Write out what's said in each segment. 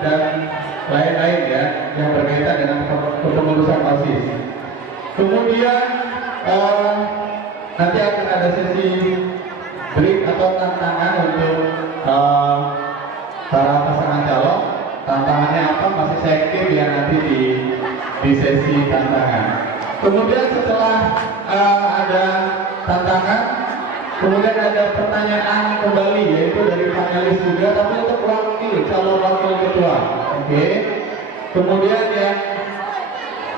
dan lain-lain ya yang berkaitan dengan kepengurusan OSIS. Kemudian nanti akan ada sesi break atau tantangan untuk para pasangan calon. Tantangannya apa masih saya keep ya nanti di sesi tantangan. Kemudian setelah ada tantangan, kemudian ada pertanyaan kembali yaitu dari panelis juga, tapi untuk calon wakil ketua. Oke. Kemudian yang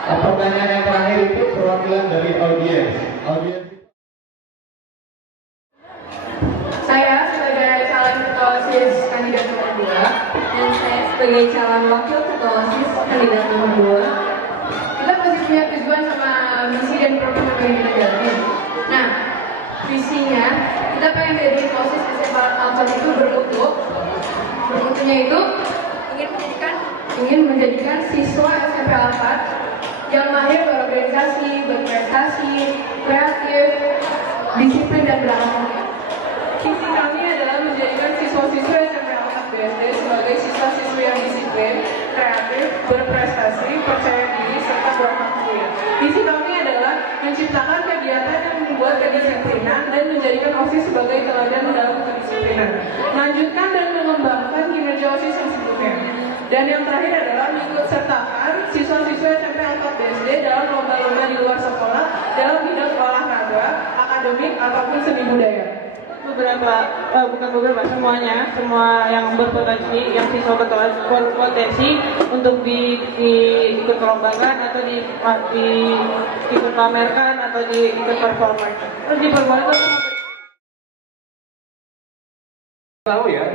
pertanyaan yang terakhir itu perwakilan dari audiens. Saya sebagai calon ketua OSIS kandidat nomor 2 dan saya sebagai calon wakil ketua OSIS kandidat nomor 2. Kita pasti punya tujuan sama misi dan program yang ingin kita jalani. Nah, visinya kita pengen jadi OSIS SMA Alfat itu bermutu. Bermutunya itu ingin menjadikan siswa SMP Alfat yang mahir berorganisasi, berprestasi, kreatif, disiplin dan berakhlak. Visi kami adalah menjadikan siswa-siswa SMP Alfat BSD sebagai siswa-siswa yang disiplin, kreatif, berprestasi, percaya diri, serta berakhlak. Visi kami adalah menciptakan kegiatan yang membuat kedisiplinan dan menjadikan OSIS sebagai teladan dalam kedisiplinan. Melanjutkan dan mengembangkan kinerja OSIS yang sebelumnya. Dan yang terakhir adalah mengikut sertakan siswa-siswa SMP Alfat BSD dalam lomba-lomba di luar sekolah dalam bidang olahraga, akademik, ataupun seni budaya. Semuanya, semua yang berpotensi, yang siswa berpotensi untuk ikut perlombangan atau ikut pamerkan atau ikut performance. Terus diperbolehkan. Tahu ya,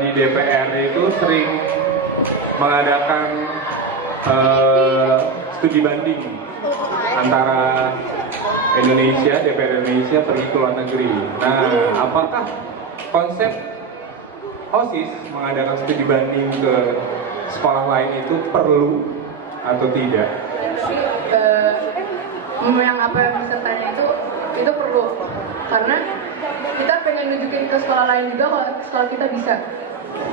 di DPR itu sering mengadakan studi banding antara DPR Indonesia pergi ke luar negeri. Nah, apakah konsep OSIS mengadakan studi banding ke sekolah lain itu perlu atau tidak? Yang apa yang bisa tanya itu perlu, karena kita pengen nunjukin ke sekolah lain juga kalau sekolah kita bisa.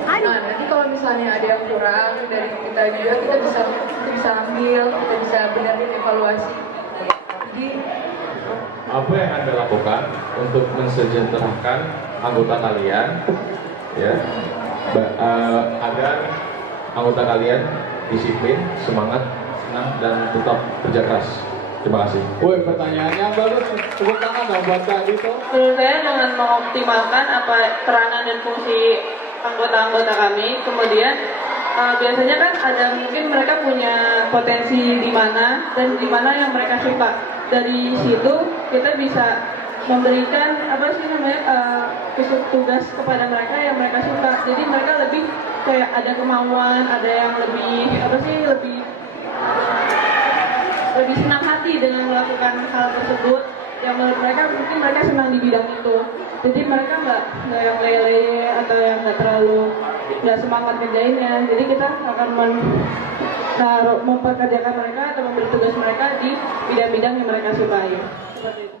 Nah, nanti kalau misalnya ada yang kurang dari kita juga, kita bisa ambil, kita bisa benerin evaluasi. Jadi apa yang Anda lakukan untuk mensejahterakan anggota kalian, ya, agar anggota kalian disiplin, semangat, senang, dan tetap kerja keras? Terima kasih. Woi, pertanyaannya bagus. Tepuk tangan dong buat Kak Dito. Menurut saya dengan mengoptimalkan peranan dan fungsi anggota-anggota kami, kemudian biasanya kan ada mungkin mereka punya potensi di mana dan di mana yang mereka suka. Dari situ kita bisa memberikan tugas kepada mereka yang mereka suka. Jadi mereka lebih kayak ada kemauan, ada yang lebih lebih senang hati dengan melakukan hal tersebut yang menurut mereka mungkin mereka senang di bidang itu. Jadi mereka nggak yang lele atau yang nggak semangat kerjainnya. Jadi kita akan mempekerjakan mereka atau memberi tugas mereka di bidang-bidang yang mereka sukai. Seperti itu.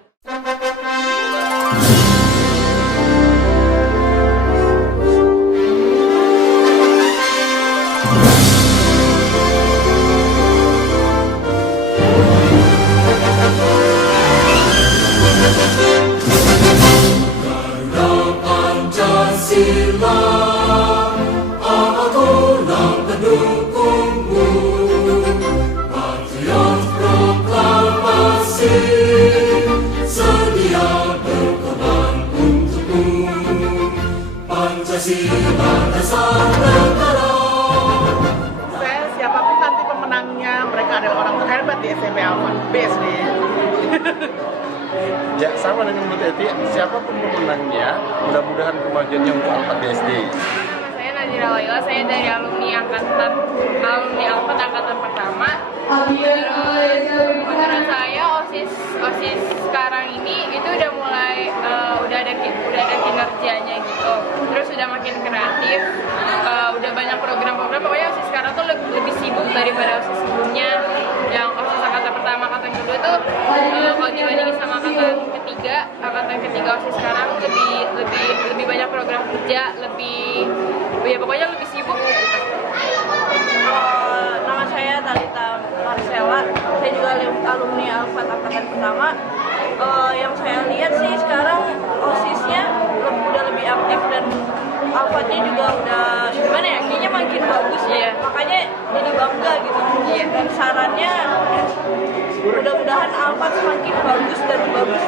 Siapapun nanti pemenangnya, mereka adalah orang terhebat di SMP Alfat BSD. Ya, sama dengan Bu Teti, siapapun pemenangnya, mudah-mudahan kemajuannya untuk Alfat BSD. Saya Nazira Laila, saya dari alumni Alfat angkatan pertama. Menurut saya OSIS sekarang ini itu udah ada kinerjanya gitu. Terus udah makin kreatif, udah banyak program-program. Pokoknya OSIS sekarang tuh lebih sibuk daripada OSIS sebelumnya. Yang OSIS angkatan pertama, angkatan kedua tuh kalau dibandingin sama angkatan ketiga OSIS sekarang lebih banyak program kerja, ya pokoknya lebih sibuk gitu. Nama saya Talita Marcella, saya juga alumni Alfat angkatan pertama. Yang saya lihat sih sekarang OSIS-nya udah lebih aktif dan Alfatnya juga udah gimana ya, kayaknya makin bagus ya. Makanya jadi bangga gitu. Dan sarannya mudah-mudahan Alfat semakin bagus dan bagus